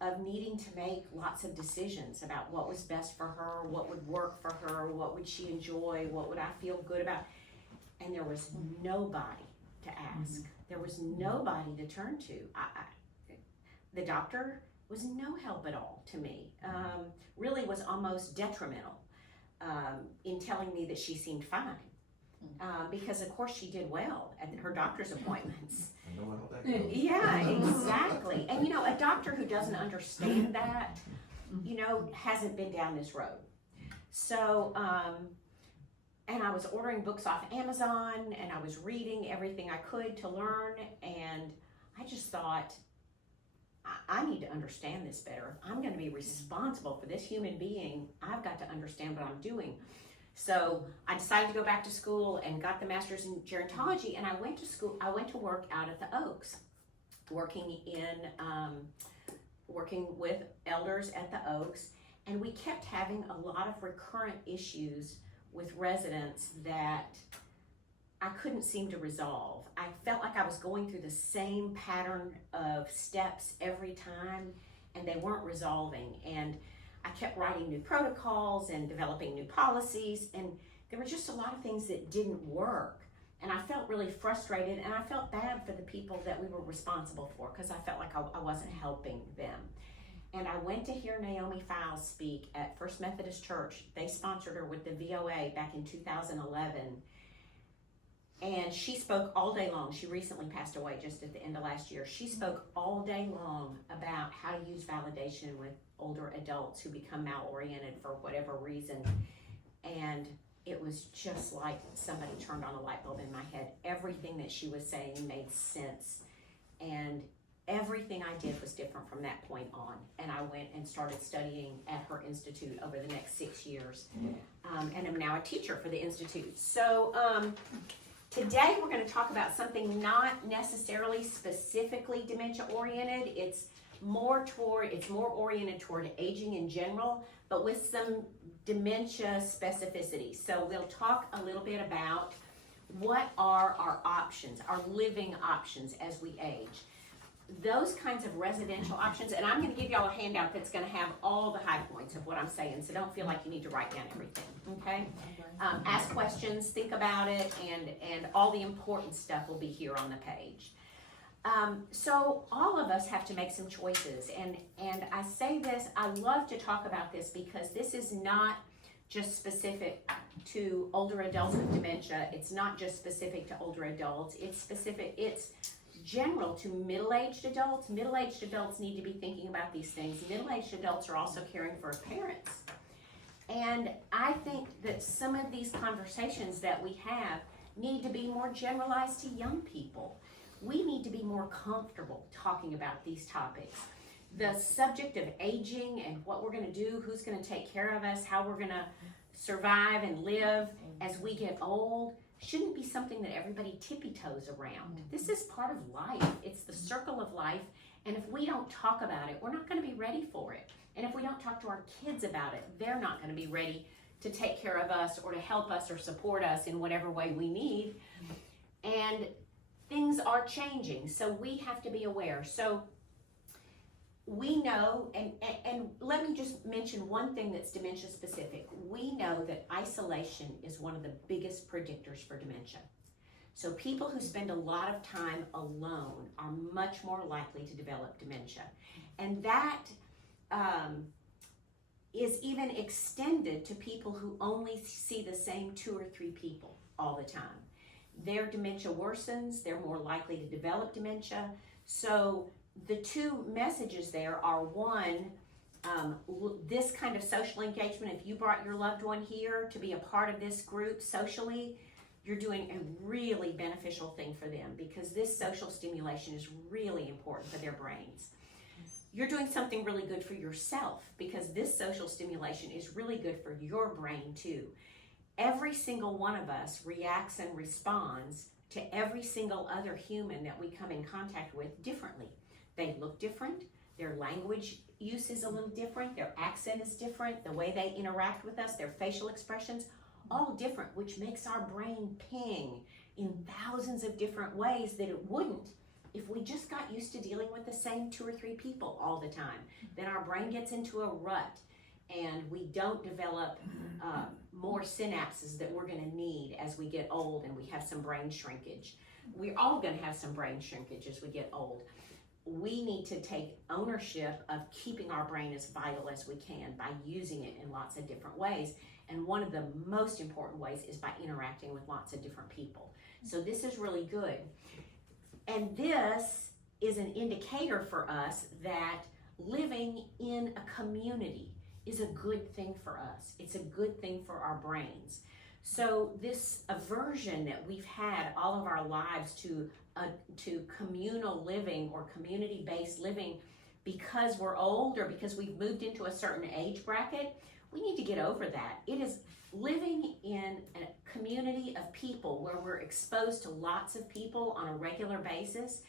of needing to make lots of decisions about what was best for her, what would work for her, what would she enjoy, what would I feel good about. And there was nobody to ask. There was nobody to turn to. The doctor was no help at all to me. Really was almost detrimental in telling me that she seemed fine. Because of course she did well at her doctor's appointments. I know how that goes. Yeah, exactly. And you know, a doctor who doesn't understand that, you know, hasn't been down this road. So, and I was ordering books off Amazon, and I was reading everything I could to learn, and I just thought, I need to understand this better. If I'm going to be responsible for this human being, I've got to understand what I'm doing. So I decided to go back to school and got the master's in gerontology, and I went to work out at the Oaks, working with elders at the Oaks, and we kept having a lot of recurrent issues with residents that I couldn't seem to resolve. I felt like I was going through the same pattern of steps every time, and they weren't resolving. And I kept writing new protocols and developing new policies, and there were just a lot of things that didn't work. And I felt really frustrated, and I felt bad for the people that we were responsible for, because I felt like I wasn't helping them. And I went to hear Naomi Files speak at First Methodist Church. They sponsored her with the VOA back in 2011. And she spoke all day long. She recently passed away just at the end of last year. She spoke all day long about how to use validation with older adults who become maloriented for whatever reason. And it was just like somebody turned on a light bulb in my head. Everything that she was saying made sense. And everything I did was different from that point on. And I went and started studying at her institute over the next 6 years. And I'm now a teacher for the institute. So today we're going to talk about something not necessarily specifically dementia oriented. It's more oriented toward aging in general, but with some dementia specificity. So we'll talk a little bit about what are our options, our living options as we age. Those kinds of residential options, and I'm going to give y'all a handout that's going to have all the high points of what I'm saying, so don't feel like you need to write down everything, okay? Ask questions, think about it, and all the important stuff will be here on the page. So all of us have to make some choices, and I say this, I love to talk about this because this is not just specific to older adults with dementia. It's not just specific to older adults. It's general to middle-aged adults. Middle-aged adults need to be thinking about these things. Middle-aged adults are also caring for parents. And I think that some of these conversations that we have need to be more generalized to young people. We need to be more comfortable talking about these topics. The subject of aging and what we're going to do, who's going to take care of us, how we're going to survive and live as we get old, shouldn't be something that everybody tippy-toes around. This is part of life. It's the circle of life, and if we don't talk about it, we're not going to be ready for it. And if we don't talk to our kids about it, they're not going to be ready to take care of us or to help us or support us in whatever way we need. And things are changing, so we have to be aware. So we know, and let me just mention one thing that's dementia specific. We know that isolation is one of the biggest predictors for dementia. So people who spend a lot of time alone are much more likely to develop dementia. And that is even extended to people who only see the same 2 or 3 people all the time. Their dementia worsens, they're more likely to develop dementia. So the two messages there are, one, this kind of social engagement, if you brought your loved one here to be a part of this group socially, you're doing a really beneficial thing for them, because this social stimulation is really important for their brains. You're doing something really good for yourself, because this social stimulation is really good for your brain too. Every single one of us reacts and responds to every single other human that we come in contact with differently. They look different, their language use is a little different, their accent is different, the way they interact with us, their facial expressions, all different, which makes our brain ping in thousands of different ways that it wouldn't if we just got used to dealing with the same 2 or 3 people all the time, then our brain gets into a rut and we don't develop more synapses that we're going to need as we get old and we have some brain shrinkage. We're all going to have some brain shrinkage as we get old. We need to take ownership of keeping our brain as vital as we can by using it in lots of different ways. And one of the most important ways is by interacting with lots of different people. So this is really good. And this is an indicator for us that living in a community is a good thing for us. It's a good thing for our brains. So this aversion that we've had all of our lives to communal living or community-based living because we're old or because we've moved into a certain age bracket, we need to get over that. It is living in a community of people where we're exposed to lots of people on a regular basis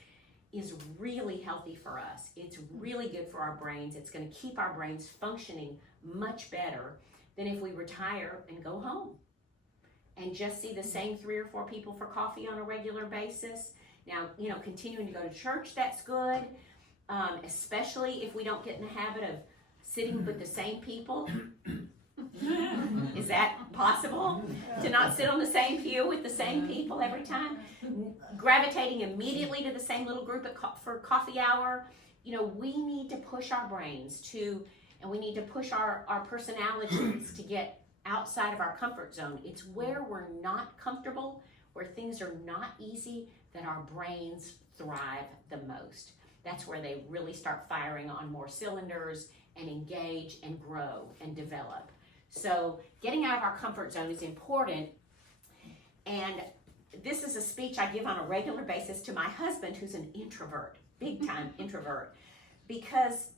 is really healthy for us. It's really good for our brains. It's going to keep our brains functioning much better than if we retire and go home and just see the same 3 or 4 people for coffee on a regular basis. Now, continuing to go to church, that's good, especially if we don't get in the habit of sitting with the same people. Is that possible? To not sit on the same pew with the same people every time? Gravitating immediately to the same little group for coffee hour? We need to push our brains and we need to push our personalities to get outside of our comfort zone. It's where we're not comfortable, where things are not easy, that our brains thrive the most. That's where they really start firing on more cylinders and engage and grow and develop. So getting out of our comfort zone is important. And this is a speech I give on a regular basis to my husband, who's an introvert, big time introvert, because,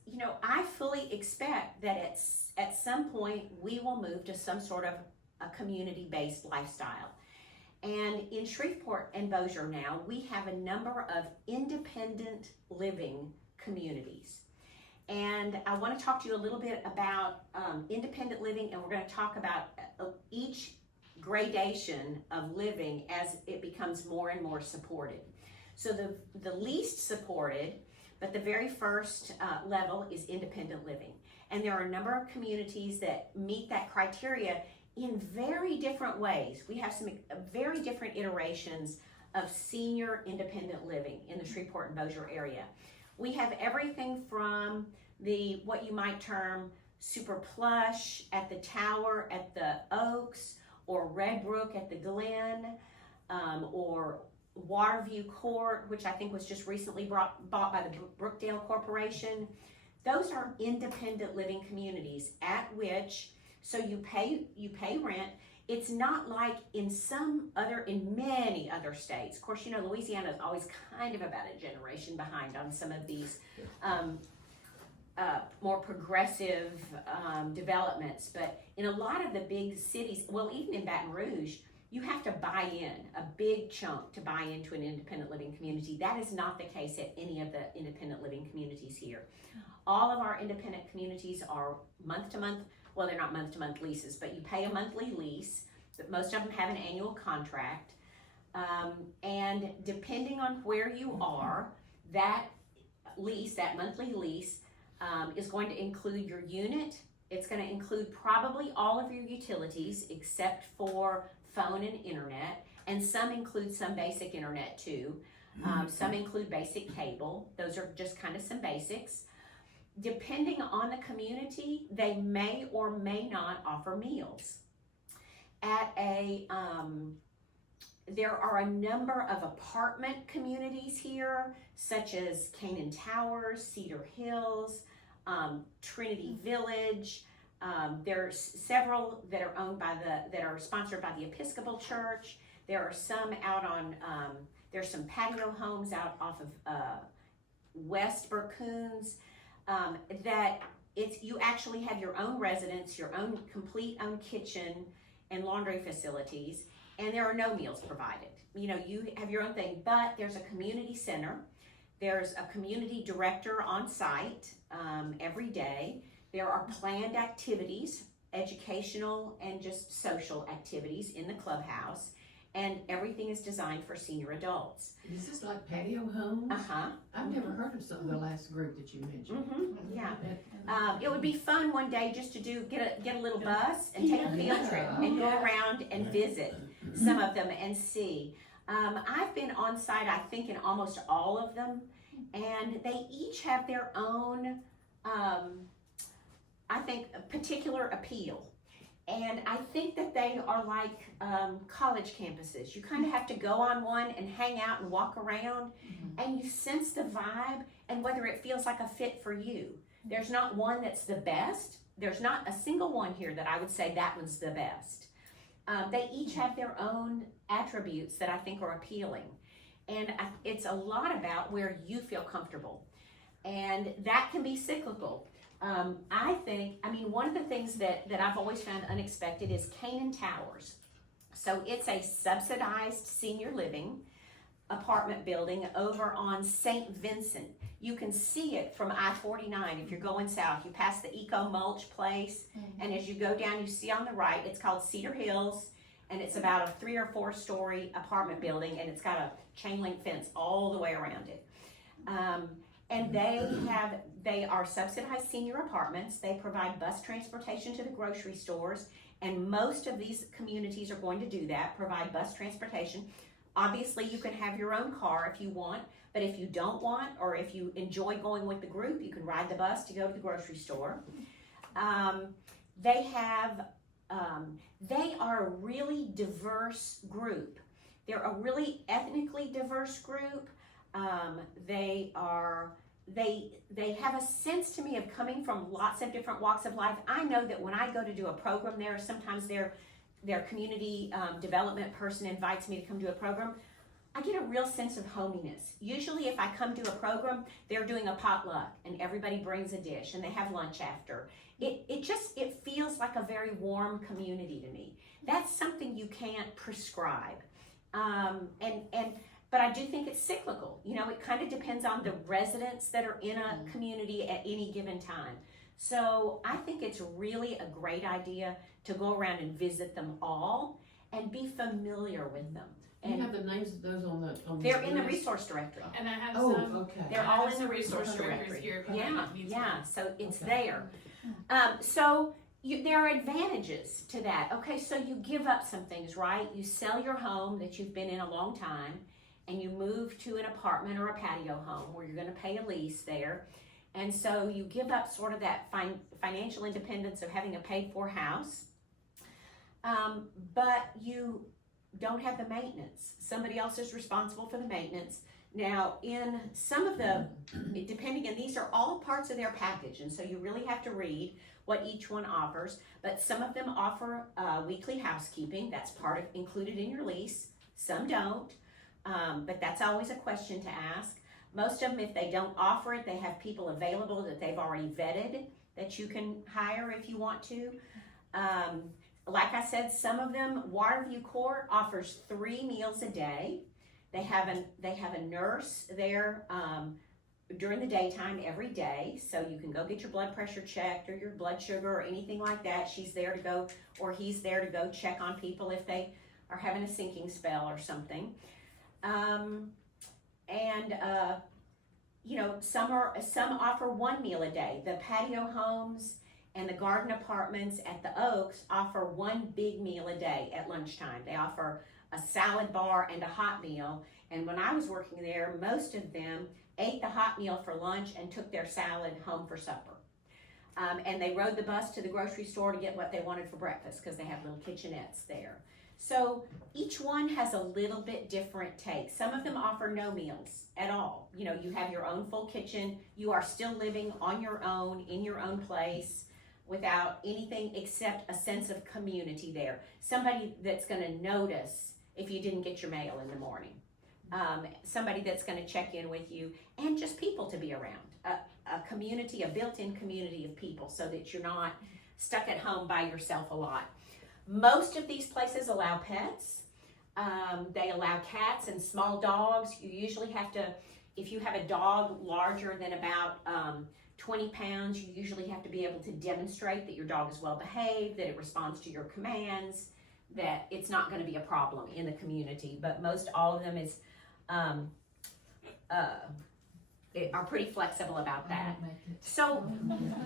I fully expect that at some point we will move to some sort of a community-based lifestyle. And in Shreveport and Bossier now, we have a number of independent living communities. And I want to talk to you a little bit about independent living, and we're going to talk about each gradation of living as it becomes more and more supported. So the least supported, but the very first level is independent living. And there are a number of communities that meet that criteria in very different ways. We have some very different iterations of senior independent living in the Shreveport and Bossier area. We have everything from what you might term super plush at the Tower at the Oaks, or Red Brook at the Glen, or Waterview Court, which I think was just recently bought by the Brookdale Corporation. Those are independent living communities at which, so you pay rent. It's not like in many other states. Of course, Louisiana is always kind of about a generation behind on some of these more progressive developments. But in a lot of the big cities, well, even in Baton Rouge, you have to buy in a big chunk to buy into an independent living community. That is not the case at any of the independent living communities here. All of our independent communities are month-to-month. Well, they're not month-to-month leases, but you pay a monthly lease. But most of them have an annual contract. And depending on where you are, that monthly lease, is going to include your unit. It's going to include probably all of your utilities except for phone and internet, and some include some basic internet too. Some include basic cable. Those are just kind of some basics. Depending on the community, they may or may not offer meals. There are a number of apartment communities here, such as Canaan Towers, Cedar Hills, Trinity Village. There's several that are sponsored by the Episcopal Church. There are some out on, there's some patio homes out off of West Bercoons, you actually have your own residence, your own complete own kitchen and laundry facilities, and there are no meals provided. You have your own thing, but there's a community center. There's a community director on site every day. There are planned activities, educational and just social activities in the clubhouse. and everything is designed for senior adults. Is this like patio homes? Uh-huh. I've never heard of some of the last group that you mentioned. Yeah. It would be fun one day just to get a little bus and take a field trip and go around and visit some of them and see. I've been on site, I think, in almost all of them, and they each have their own, I think, a particular appeal. And I think that they are like college campuses. You kind of have to go on one and hang out and walk around, and you sense the vibe and whether it feels like a fit for you. There's not one that's the best. There's not a single one here that I would say that one's the best. They each have their own attributes that I think are appealing. And it's a lot about where you feel comfortable. And that can be cyclical. One of the things that I've always found unexpected is Canaan Towers. So it's a subsidized senior living apartment building over on St. Vincent. You can see it from I-49 if you're going south. You pass the Eco Mulch place, and as you go down, you see on the right, it's called Cedar Hills, and it's about a 3 or 4 story apartment building, and it's got a chain link fence all the way around it. And they are subsidized senior apartments. They provide bus transportation to the grocery stores, and most of these communities are going to do that, provide bus transportation. Obviously, you can have your own car if you want, but if you don't want, or if you enjoy going with the group, you can ride the bus to go to the grocery store. They are a really diverse group. They're a really ethnically diverse group. They have a sense to me of coming from lots of different walks of life. I know that when I go to do a program there, sometimes their community development person invites me to come do a program. I get a real sense of hominess. Usually if I come to a program, they're doing a potluck and everybody brings a dish and they have lunch after. It feels like a very warm community to me. That's something you can't prescribe. But I do think it's cyclical. It kind of depends on the residents that are in a community at any given time. So I think it's really a great idea to go around and visit them all and be familiar with them. And you have the names of those on the they're in the resource directory. And I have okay. They're all in the resource directory. Here Yeah, so it's Okay. there. There are advantages to that. Okay, so you give up some things, right? You sell your home that you've been in a long time, and you move to an apartment or a patio home where you're going to pay a lease there. And so you give up sort of that financial independence of having a paid-for house, but you don't have the maintenance. Somebody else is responsible for the maintenance. Now, in some of the, depending, and these are all parts of their package, and so you really have to read what each one offers, but some of them offer weekly housekeeping. That's included in your lease. Some don't, but that's always a question to ask. Most of them, if they don't offer it, they have people available that they've already vetted that you can hire if you want to. Like I said, some of them, Waterview Court offers 3 meals a day. They have a nurse there during the daytime every day, so you can go get your blood pressure checked or your blood sugar or anything like that. She's there to go, or he's there to go check on people if they are having a sinking spell or something. Some offer 1 meal a day. The patio homes and the garden apartments at the Oaks offer 1 big meal a day at lunchtime. They offer a salad bar and a hot meal. And when I was working there, most of them ate the hot meal for lunch and took their salad home for supper. And they rode the bus to the grocery store to get what they wanted for breakfast because they have little kitchenettes there. So each one has a little bit different take. Some of them offer no meals at all. You have your own full kitchen. You are still living on your own, in your own place, without anything except a sense of community there. Somebody that's going to notice if you didn't get your mail in the morning. Somebody that's going to check in with you, and just people to be around. A community, a built-in community of people, so that you're not stuck at home by yourself a lot. Most of these places allow pets. They allow cats and small dogs. You usually have to, if you have a dog larger than about 20 pounds, you usually have to be able to demonstrate that your dog is well behaved, that it responds to your commands, that it's not going to be a problem in the community, but most all of them is are pretty flexible about that. So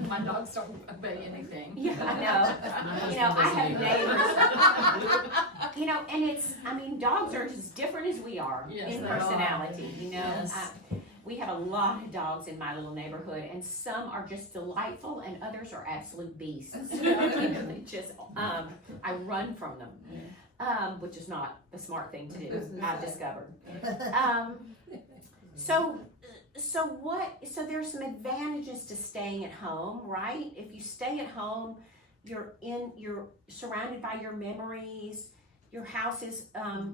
My dogs don't obey anything. yeah, I know. You know, I have neighbors. You know, and it's, I mean, dogs are as different as we are Yes, in they are. personality, you know. Yes. We have a lot of dogs in my little neighborhood, and some are just delightful, and others are absolute beasts. They just, I run from them, which is not the smart thing to do, I've discovered. So there's some advantages to staying at home, right? If you stay at home, you're surrounded by your memories. Your house is,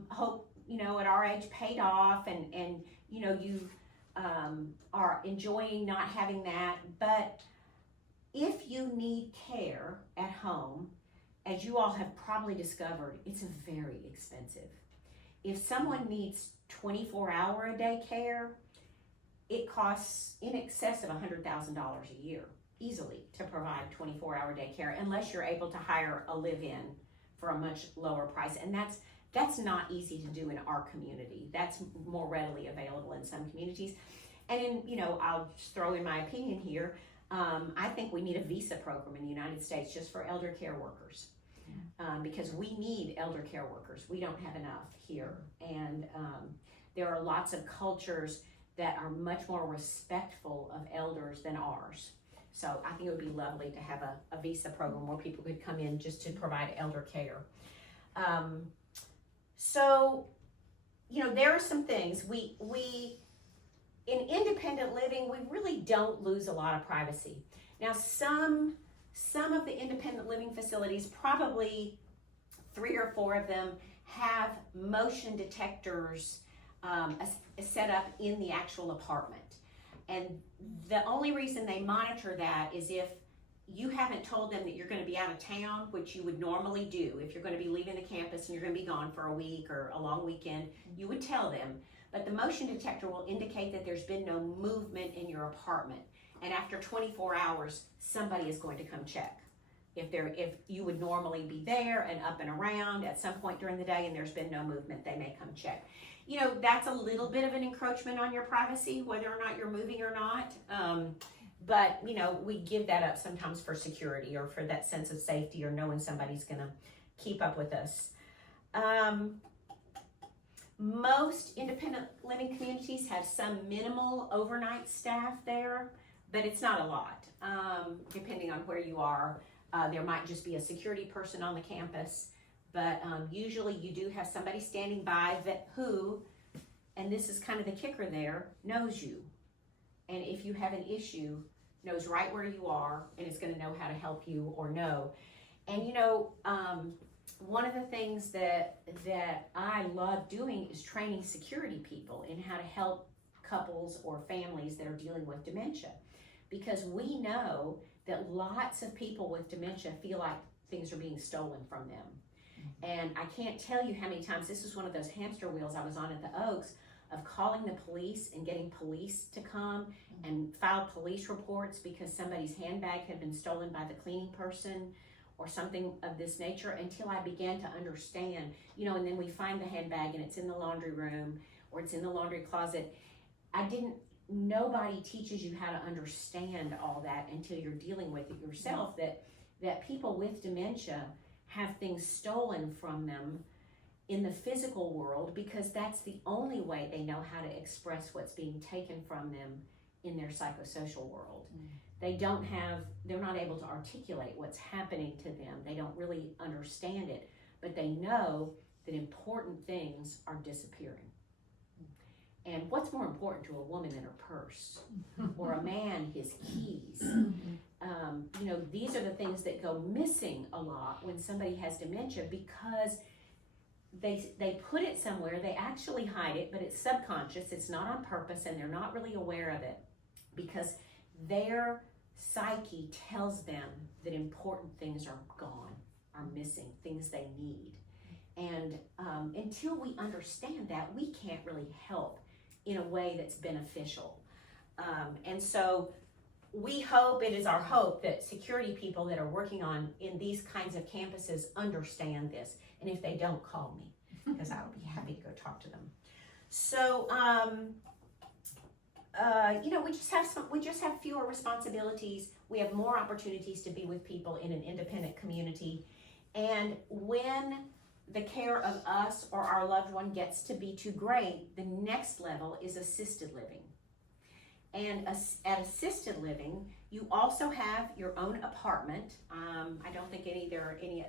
hope, you know, at our age paid off, and you know, you are enjoying not having that. But if you need care at home, as you all have probably discovered, it's very expensive. If someone needs 24-hour-a-day care, it costs in excess of $100,000 a year, easily, to provide 24-hour-day care, unless you're able to hire a live-in for a much lower price. And that's not easy to do in our community. That's more readily available in some communities. And in, you know, I'll just throw in my opinion here, I think we need a visa program in the United States just for elder care workers. Because we need elder care workers. We don't have enough here. And there are lots of cultures that are much more respectful of elders than ours. So I think it would be lovely to have a visa program where people could come in just to provide elder care. So, you know, there are some things. We in independent living, we really don't lose a lot of privacy. Now, some of the independent living facilities, probably 3 or 4 of them, have motion detectors set up in the actual apartment. And the only reason they monitor that is if you haven't told them that you're going to be out of town, which you would normally do. If you're going to be leaving the campus and you're going to be gone for a week or a long weekend, you would tell them. But the motion detector will indicate that there's been no movement in your apartment. And after 24 hours, somebody is going to come check. If you would normally be there and up and around at some point during the day and there's been no movement, they may come check. You know, that's a little bit of an encroachment on your privacy, whether or not you're moving or not. But, you know, we give that up sometimes for security or for that sense of safety or knowing somebody's going to keep up with us. Most independent living communities have some minimal overnight staff there, but it's not a lot. Depending on where you are, there might just be a security person on the campus. But usually you do have somebody standing by who, and this is kind of the kicker there, knows you. And if you have an issue, knows right where you are and is going to know how to help you or know. And you know, one of the things that I love doing is training security people in how to help couples or families that are dealing with dementia. Because we know that lots of people with dementia feel like things are being stolen from them. And I can't tell you how many times, this is one of those hamster wheels I was on at the Oaks, of calling the police and getting police to come and file police reports because somebody's handbag had been stolen by the cleaning person or something of this nature, until I began to understand, you know, and then we find the handbag and it's in the laundry room or it's in the laundry closet. Nobody teaches you how to understand all that until you're dealing with it yourself, that people with dementia have things stolen from them in the physical world because that's the only way they know how to express what's being taken from them in their psychosocial world. They're not able to articulate what's happening to them. They don't really understand it, but they know that important things are disappearing. And what's more important to a woman than her purse, or a man his keys? You know, these are the things that go missing a lot when somebody has dementia because they put it somewhere, they actually hide it, but it's subconscious, it's not on purpose, and they're not really aware of it because their psyche tells them that important things are gone, are missing, things they need. And until we understand that, we can't really help in a way that's beneficial. And so we hope, it is our hope, that security people that are working on in these kinds of campuses understand this. And if they don't, call me, because I would be happy to go talk to them. So, we just have fewer responsibilities. We have more opportunities to be with people in an independent community. And when the care of us or our loved one gets to be too great, the next level is assisted living. And at assisted living, you also have your own apartment. I don't think there are any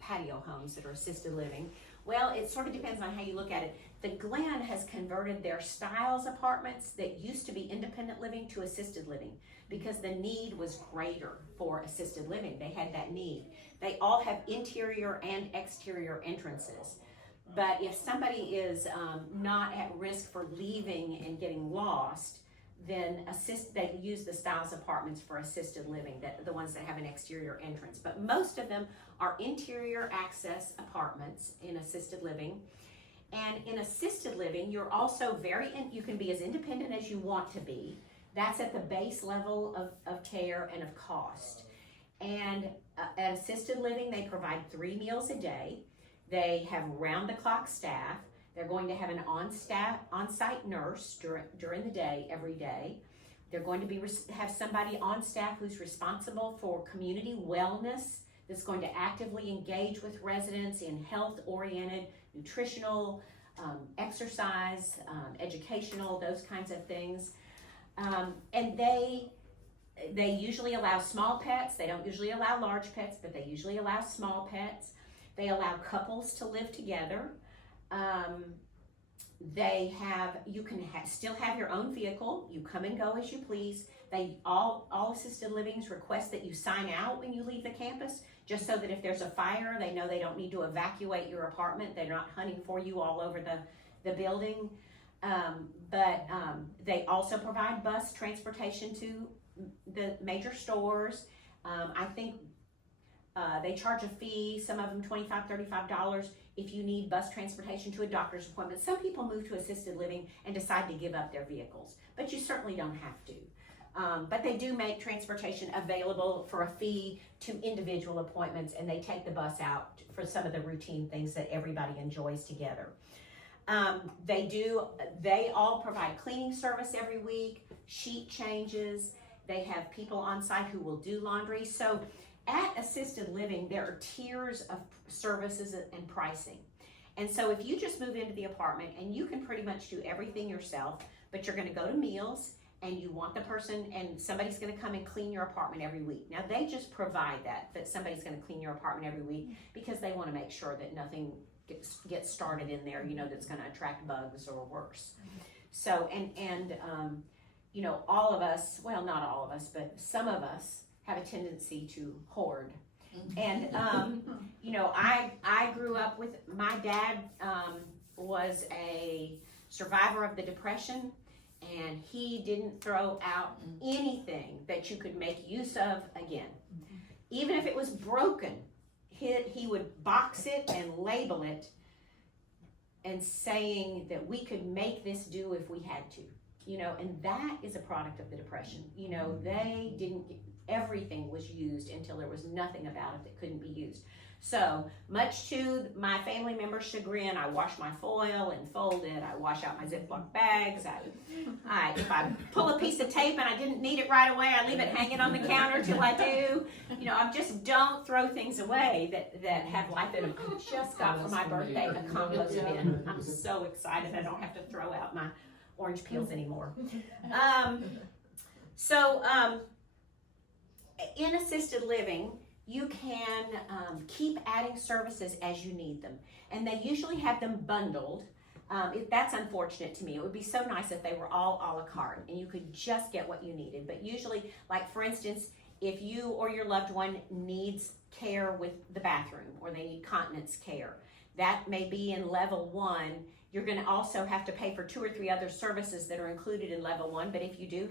patio homes that are assisted living. Well, it sort of depends on how you look at it. The Glen has converted their Styles apartments that used to be independent living to assisted living because the need was greater for assisted living. They had that need. They all have interior and exterior entrances. But if somebody is not at risk for leaving and getting lost, then they use the Styles apartments for assisted living, the ones that have an exterior entrance. But most of them are interior access apartments in assisted living. And in assisted living, you're also you can be as independent as you want to be. That's at the base level of care and of cost. And at assisted living, they provide 3 meals a day. They have round-the-clock staff. They're going to have an on-site nurse during the day, every day. They're going to have somebody on staff who's responsible for community wellness, that's going to actively engage with residents in health-oriented, nutritional, exercise, educational, those kinds of things. And they usually allow small pets. They don't usually allow large pets, but they usually allow small pets. They allow couples to live together. You can still have your own vehicle. You come and go as you please. All assisted livings request that you sign out when you leave the campus, just so that if there's a fire, they know they don't need to evacuate your apartment. They're not hunting for you all over the building. But they also provide bus transportation to the major stores. I think they charge a fee, some of them $25, $35, if you need bus transportation to a doctor's appointment. Some people move to assisted living and decide to give up their vehicles, but you certainly don't have to. But they do make transportation available for a fee to individual appointments, and they take the bus out for some of the routine things that everybody enjoys together. They all provide cleaning service every week, sheet changes. They have people on site who will do laundry. So at assisted living, there are tiers of services and pricing. And so if you just move into the apartment and you can pretty much do everything yourself, but you're going to go to meals and you want the person and somebody's going to come and clean your apartment every week. Now they just provide that somebody's going to clean your apartment every week because they want to make sure that nothing gets started in there, that's going to attract bugs or worse. So, all of us, well, not all of us, but some of us have a tendency to hoard. And, I grew up with, my dad was a survivor of the Depression, and he didn't throw out anything that you could make use of again. Even if it was broken, he would box it and label it and saying that we could make this do if we had to, and that is a product of the Depression. Everything was used until there was nothing about it that couldn't be used. So, much to my family members' chagrin, I wash my foil and fold it. I wash out my Ziploc bags. If I pull a piece of tape and I didn't need it right away, I leave it hanging on the counter till I do. I just don't throw things away that have life in them. I just got for my birthday a compost bin. I'm so excited I don't have to throw out my orange peels anymore. In assisted living, you can keep adding services as you need them. And they usually have them bundled. That's unfortunate to me. It would be so nice if they were all a la carte and you could just get what you needed. But usually, like for instance, if you or your loved one needs care with the bathroom or they need continence care, that may be in level 1. You're going to also have to pay for 2 or 3 other services that are included in level 1. But if you do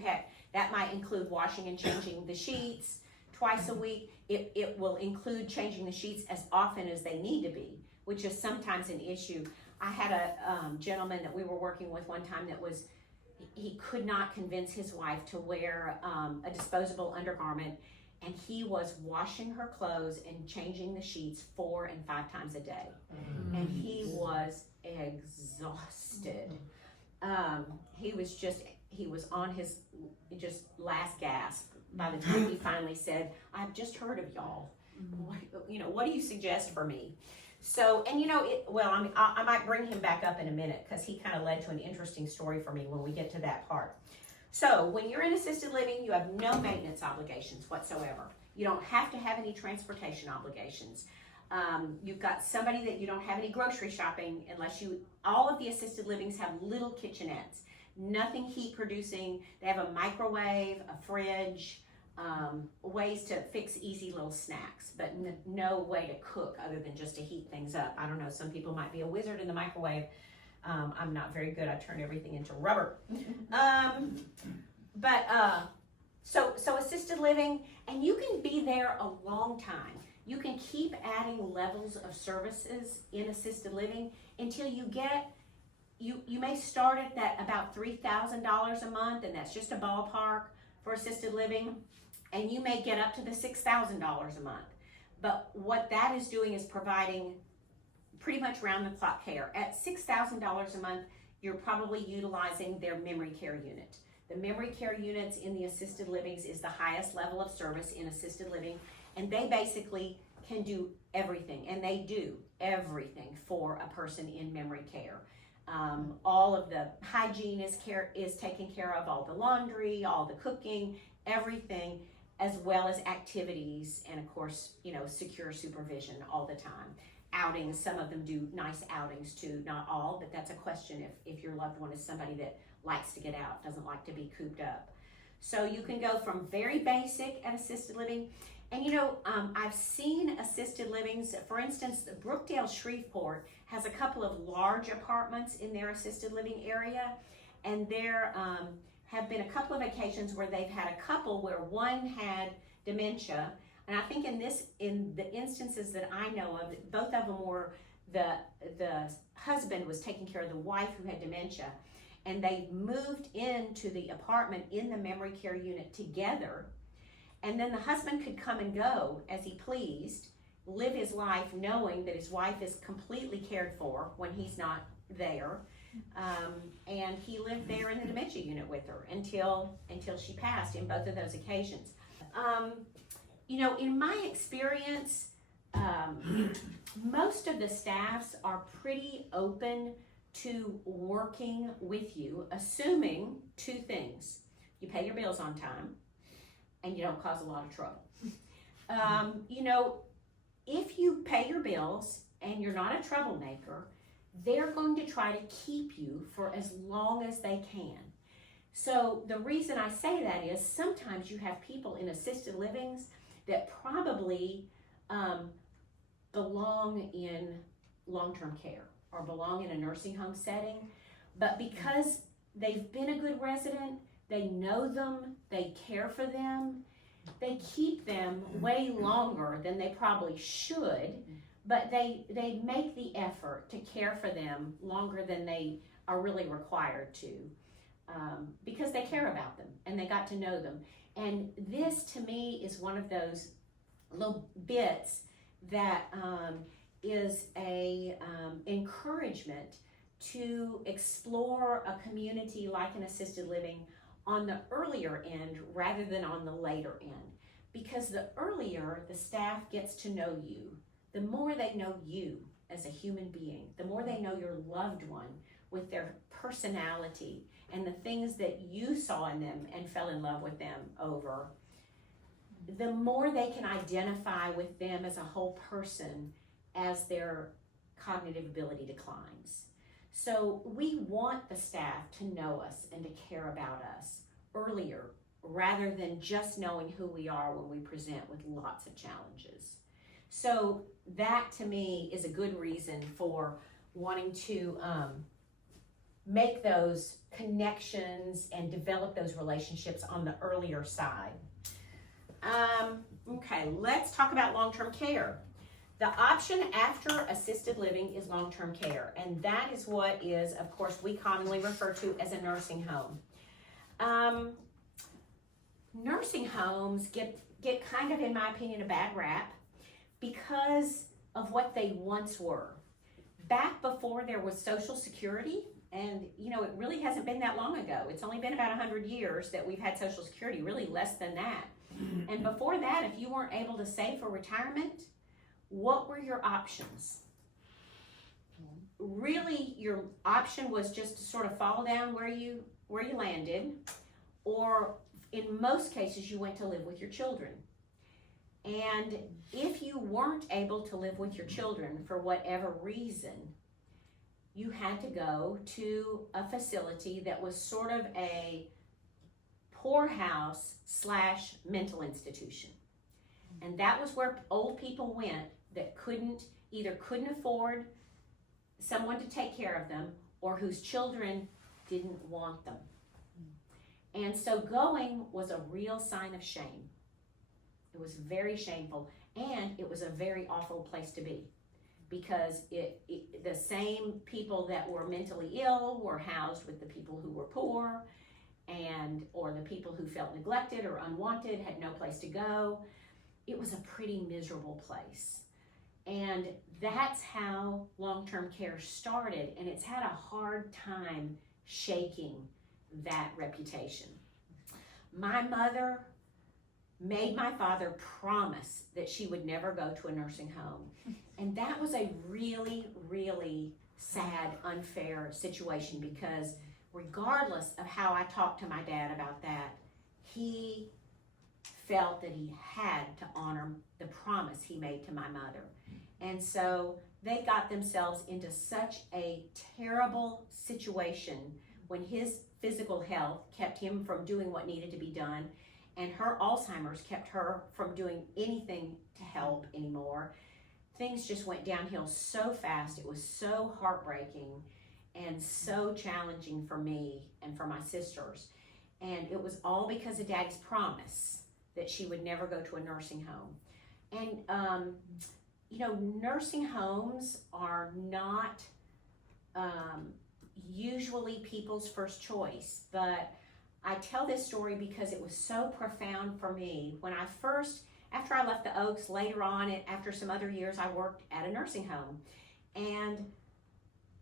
that might include washing and changing the sheets twice a week. It will include changing the sheets as often as they need to be, which is sometimes an issue. I had a gentleman that we were working with one time he could not convince his wife to wear a disposable undergarment, and he was washing her clothes and changing the sheets 4 and 5 times a day. And he was exhausted. He was on his just last gasp by the time he finally said, "I've just heard of y'all. What do you suggest for me?" So, and I might bring him back up in a minute because he kind of led to an interesting story for me when we get to that part. So, when you're in assisted living, you have no maintenance obligations whatsoever. You don't have to have any transportation obligations. You've got somebody that you don't have any grocery shopping all of the assisted livings have little kitchenettes, nothing heat producing. They have a microwave, a fridge, ways to fix easy little snacks, but no way to cook other than just to heat things up. I don't know, some people might be a wizard in the microwave. I'm not very good. I turn everything into rubber. So assisted living, and you can be there a long time. You can keep adding levels of services in assisted living until you may start at that about $3,000 a month, and that's just a ballpark for assisted living, and you may get up to the $6,000 a month. But what that is doing is providing pretty much round-the-clock care. At $6,000 a month, you're probably utilizing their memory care unit. The memory care units in the assisted livings is the highest level of service in assisted living, and they basically can do everything, and they do everything for a person in memory care. All of the hygiene is taken care of, all the laundry, all the cooking, everything, as well as activities, and of course, secure supervision all the time. Outings, some of them do nice outings too, not all, but that's a question if your loved one is somebody that likes to get out, doesn't like to be cooped up. So you can go from very basic at assisted living, and I've seen assisted livings, for instance, Brookdale Shreveport has a couple of large apartments in their assisted living area, and there have been a couple of occasions where they've had a couple where one had dementia, and I think in the instances that I know of, both of them were the husband was taking care of the wife who had dementia, and they moved into the apartment in the memory care unit together, and then the husband could come and go as he pleased, live his life knowing that his wife is completely cared for when he's not there, and he lived there in the dementia unit with her until she passed in both of those occasions. In my experience, most of the staffs are pretty open to working with you, assuming 2 things. You pay your bills on time, and you don't cause a lot of trouble. If you pay your bills and you're not a troublemaker, they're going to try to keep you for as long as they can. So the reason I say that is sometimes you have people in assisted livings that probably belong in long-term care or belong in a nursing home setting, but because they've been a good resident, they know them, they care for them, they keep them way longer than they probably should, but they make the effort to care for them longer than they are really required to, because they care about them and they got to know them. And this to me is one of those little bits that is a encouragement to explore a community like an assisted living on the earlier end rather than on the later end. Because the earlier the staff gets to know you, the more they know you as a human being, the more they know your loved one with their personality and the things that you saw in them and fell in love with them over, the more they can identify with them as a whole person as their cognitive ability declines. So we want the staff to know us and to care about us earlier rather than just knowing who we are when we present with lots of challenges. So that to me is a good reason for wanting to make those connections and develop those relationships on the earlier side. Okay, let's talk about long-term care. The option after assisted living is long-term care, and that is what is, of course, we commonly refer to as a nursing home. Nursing homes get kind of, in my opinion, a bad rap because of what they once were. Back before there was Social Security, and you know, it really hasn't been that long ago. It's only been about 100 years that we've had Social Security, really less than that. And before that, if you weren't able to save for retirement, what were your options? Really, your option was just to sort of fall down where you landed, or in most cases, you went to live with your children. And if you weren't able to live with your children for whatever reason, you had to go to a facility that was sort of a poorhouse / mental institution. And that was where old people went that either couldn't afford someone to take care of them, or whose children didn't want them. And so going was a real sign of shame. It was very shameful, and it was a very awful place to be, because the same people that were mentally ill were housed with the people who were poor, or the people who felt neglected or unwanted, had no place to go. It was a pretty miserable place. And that's how long-term care started, and it's had a hard time shaking that reputation. My mother made my father promise that she would never go to a nursing home. And that was a really, really sad, unfair situation, because regardless of how I talked to my dad about that, he felt that he had to honor the promise he made to my mother. And so they got themselves into such a terrible situation when his physical health kept him from doing what needed to be done, and her Alzheimer's kept her from doing anything to help anymore. Things just went downhill so fast. It was so heartbreaking and so challenging for me and for my sisters. And it was all because of Dad's promise that she would never go to a nursing home. And, you know, nursing homes are not usually people's first choice, but I tell this story because it was so profound for me. When I first, after I left the Oaks, later on, after some other years, I worked at a nursing home. And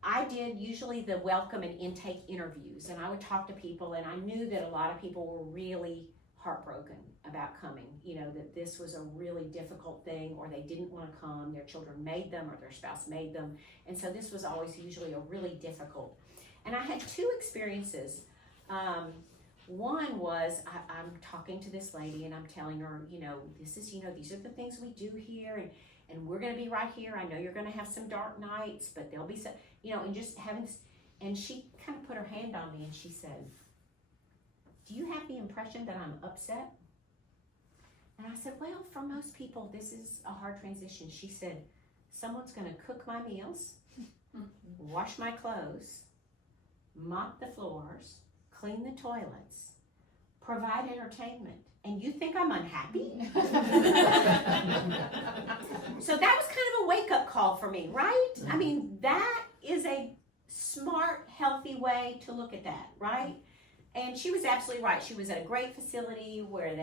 I did usually the welcome and intake interviews, and I would talk to people, and I knew that a lot of people were really heartbroken about coming, you know, that this was a really difficult thing, or they didn't want to come, their children made them, or their spouse made them. And so this was always usually a really difficult. And I had two experiences. One was I'm talking to this lady, and I'm telling her, you know, this is, you know, these are the things we do here, and we're going to be right here. I know you're going to have some dark nights, but there'll be some, you know, and just having this. And she kind of put her hand on me, and she said, do you have the impression that I'm upset? And I said, well, for most people, this is a hard transition. She said, someone's going to cook my meals, wash my clothes, mop the floors, clean the toilets, provide entertainment, and you think I'm unhappy? So that was kind of a wake-up call for me, right? I mean, that is a smart, healthy way to look at that, right? And she was absolutely right. She was at a great facility where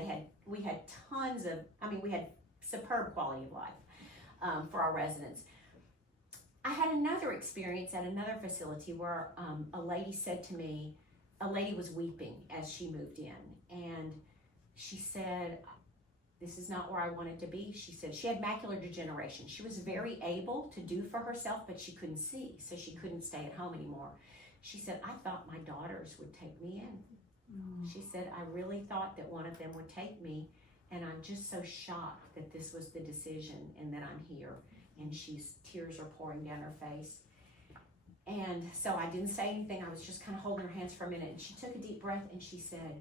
we had tons of, we had superb quality of life for our residents. I had another experience at another facility where a lady said to me, a lady was weeping as she moved in, and she said, this is not where I wanted to be. She said she had macular degeneration. She was very able to do for herself, but she couldn't see, so she couldn't stay at home anymore. She said, I thought my daughters would take me in. She said, I really thought that one of them would take me, and I'm just so shocked that this was the decision and that I'm here. And tears are pouring down her face. And so I didn't say anything. I was just kind of holding her hands for a minute. And she took a deep breath and she said,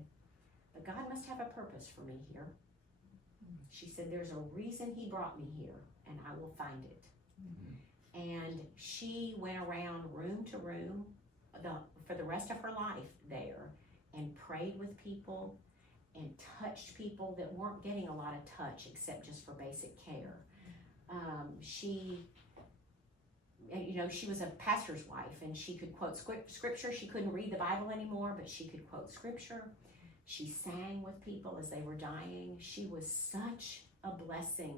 but God must have a purpose for me here. She said, there's a reason he brought me here, and I will find it. And she went around room to room for the rest of her life there, and prayed with people and touched people that weren't getting a lot of touch except just for basic care. She and, you know, she was a pastor's wife, and she could quote scripture. She couldn't read the Bible anymore, but she could quote scripture. She sang with people as they were dying. She was such a blessing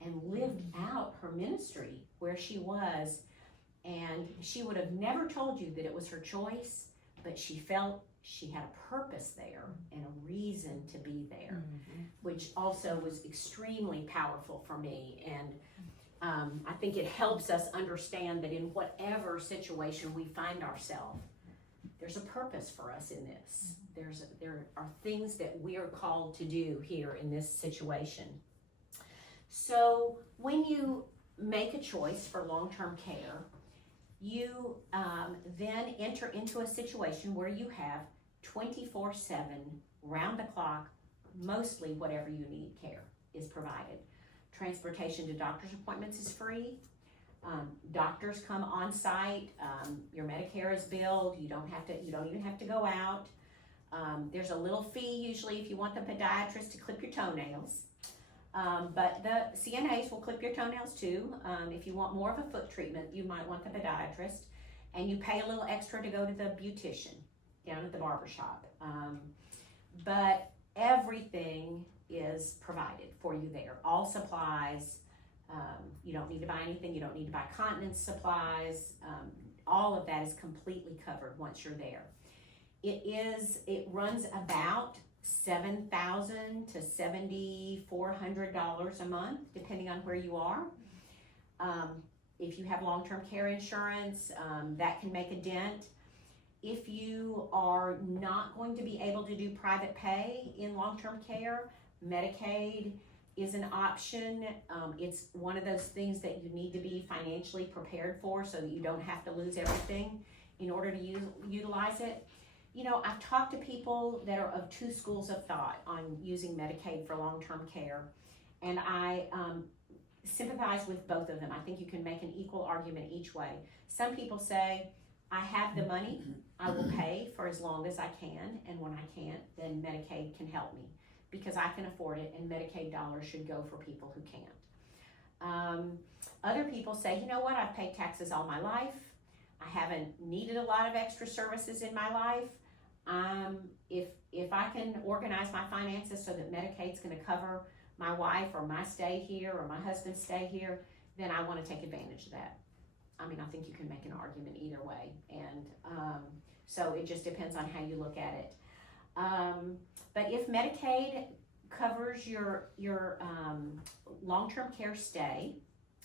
and lived out her ministry where she was. And she would have never told you that it was her choice, but she felt she had a purpose there and a reason to be there, which also was extremely powerful for me. And I think it helps us understand that in whatever situation we find ourselves, there's a purpose for us in this. There are things that we are called to do here in this situation. So when you make a choice for long-term care, you then enter into a situation where you have 24/7, round the clock, mostly whatever you need care is provided. Transportation to doctor's appointments is free. Doctors come on site. Your Medicare is billed. You don't even have to go out. There's a little fee usually if you want the podiatrist to clip your toenails. But the CNAs will clip your toenails too. If you want more of a foot treatment, you might want the podiatrist. And you pay a little extra to go to the beautician down at the barber shop. But everything is provided for you there. All supplies. You don't need to buy anything. You don't need to buy continence supplies. All of that is completely covered once you're there. It runs about $7,000 to $7,400 a month, depending on where you are. If you have long-term care insurance, that can make a dent. If you are not going to be able to do private pay in long-term care, Medicaid is an option. It's one of those things that you need to be financially prepared for so that you don't have to lose everything in order to utilize it. You know, I've talked to people that are of two schools of thought on using Medicaid for long-term care, and I sympathize with both of them. I think you can make an equal argument each way. Some people say, I have the money, I will pay for as long as I can, and when I can't, then Medicaid can help me because I can afford it, and Medicaid dollars should go for people who can't. Other people say, you know what, I've paid taxes all my life. I haven't needed a lot of extra services in my life. If I can organize my finances so that Medicaid's going to cover my wife or my stay here or my husband's stay here, then I want to take advantage of that. I mean, I think you can make an argument either way, and so it just depends on how you look at it. But if Medicaid covers your long-term care stay,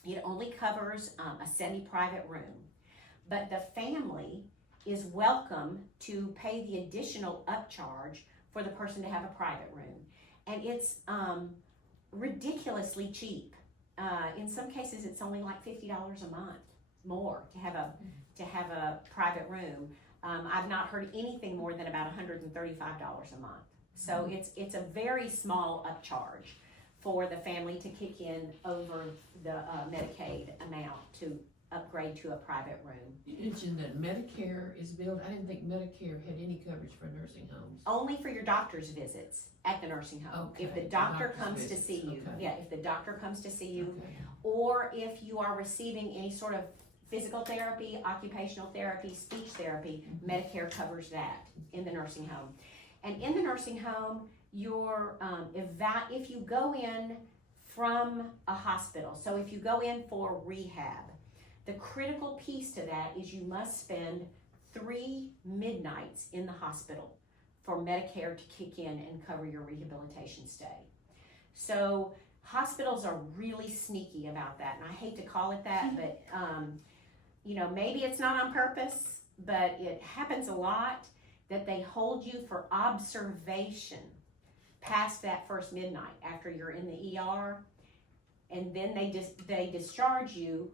it only covers a semi-private room. But the family is welcome to pay the additional upcharge for the person to have a private room. And it's ridiculously cheap. In some cases, it's only like $50 a month more to have a private room. I've not heard anything more than about $135 a month. So it's a very small upcharge for the family to kick in over the Medicaid amount to upgrade to a private room. You mentioned that Medicare is billed. I didn't think Medicare had any coverage for nursing homes. Only for your doctor's visits at the nursing home. Okay, If the doctor doctor's comes to visits, see you, okay. if the doctor comes to see you, Okay. or if you are receiving any sort of physical therapy, occupational therapy, speech therapy, Medicare covers that in the nursing home. And in the nursing home, your if you go in from a hospital, so if you go in for rehab, the critical piece to that is you must spend 3 midnights in the hospital for Medicare to kick in and cover your rehabilitation stay. So hospitals are really sneaky about that, and I hate to call it that, but you know, maybe it's not on purpose, but it happens a lot that they hold you for observation past that first midnight after you're in the ER, and then they discharge you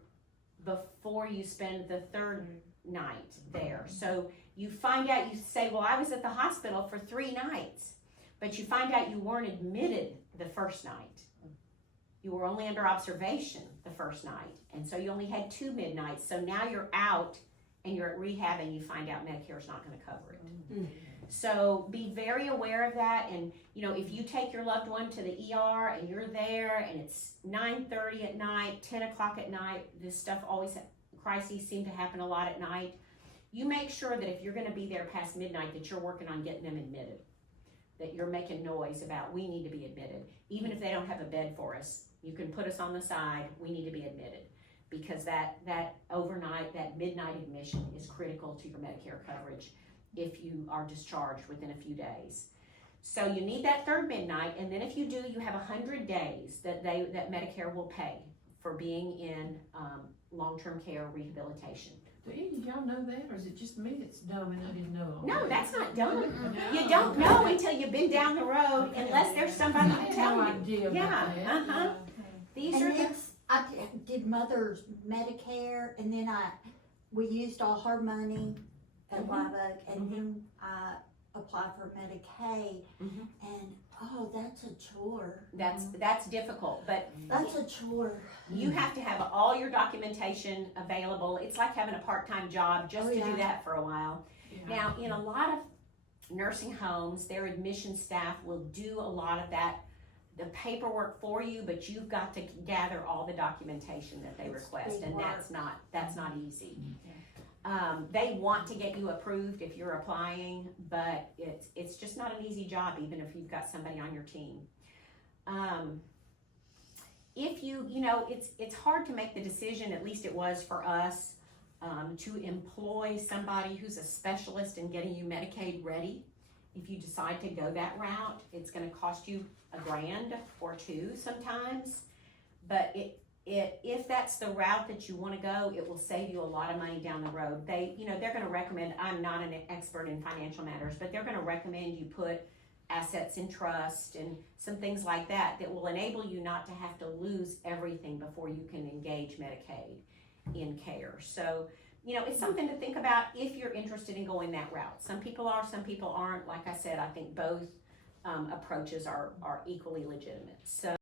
before you spend the third night there. So you find out, you say, well, I was at the hospital for 3 nights, but you find out you weren't admitted the first night. You were only under observation the first night, and so you only had 2 midnights. So now you're out and you're at rehab and you find out Medicare's not going to cover it. So be very aware of that. And you know, if you take your loved one to the ER and you're there and it's 9:30 at night, 10 o'clock at night, this stuff always crises seem to happen a lot at night. You make sure that if you're gonna be there past midnight, that you're working on getting them admitted. That you're making noise about, we need to be admitted. Even if they don't have a bed for us, you can put us on the side, we need to be admitted. Because that overnight, that midnight admission is critical to your Medicare coverage if you are discharged within a few days. So you need that third midnight, and then if you do, you have 100 days that Medicare will pay for being in long-term care rehabilitation. Do any of y'all know that, or is it just me that's dumb and I didn't know all No, that? that's not dumb. No. You don't know until you've been down the road, Okay. unless there's somebody I to had tell no you. idea about Yeah, that. These And are the, it's, I did mother's Medicare, and then we used all her money at Mhm. Live Oak, and then I applied for Medicaid, Mhm. and that's a chore. that's difficult, but That's a chore. you have to have all your documentation available. It's like having a part-time job just Oh, to yeah. do that for a while. Yeah. Now, in a lot of nursing homes, their admission staff will do a lot of the paperwork for you, but you've got to gather all the documentation that they It's request, big and that's not easy. Mm-hmm. They want to get you approved if you're applying, but it's just not an easy job, even if you've got somebody on your team. If it's hard to make the decision, at least it was for us, to employ somebody who's a specialist in getting you Medicaid ready. If you decide to go that route, it's gonna cost you $1,000 or $2,000 sometimes. But if that's the route that you wanna go, it will save you a lot of money down the road. They're gonna recommend, I'm not an expert in financial matters, but they're gonna recommend you put assets in trust and some things like that will enable you not to have to lose everything before you can engage Medicaid in care. So, it's something to think about if you're interested in going that route. Some people are, some people aren't. Like I said, I think both approaches are equally legitimate. So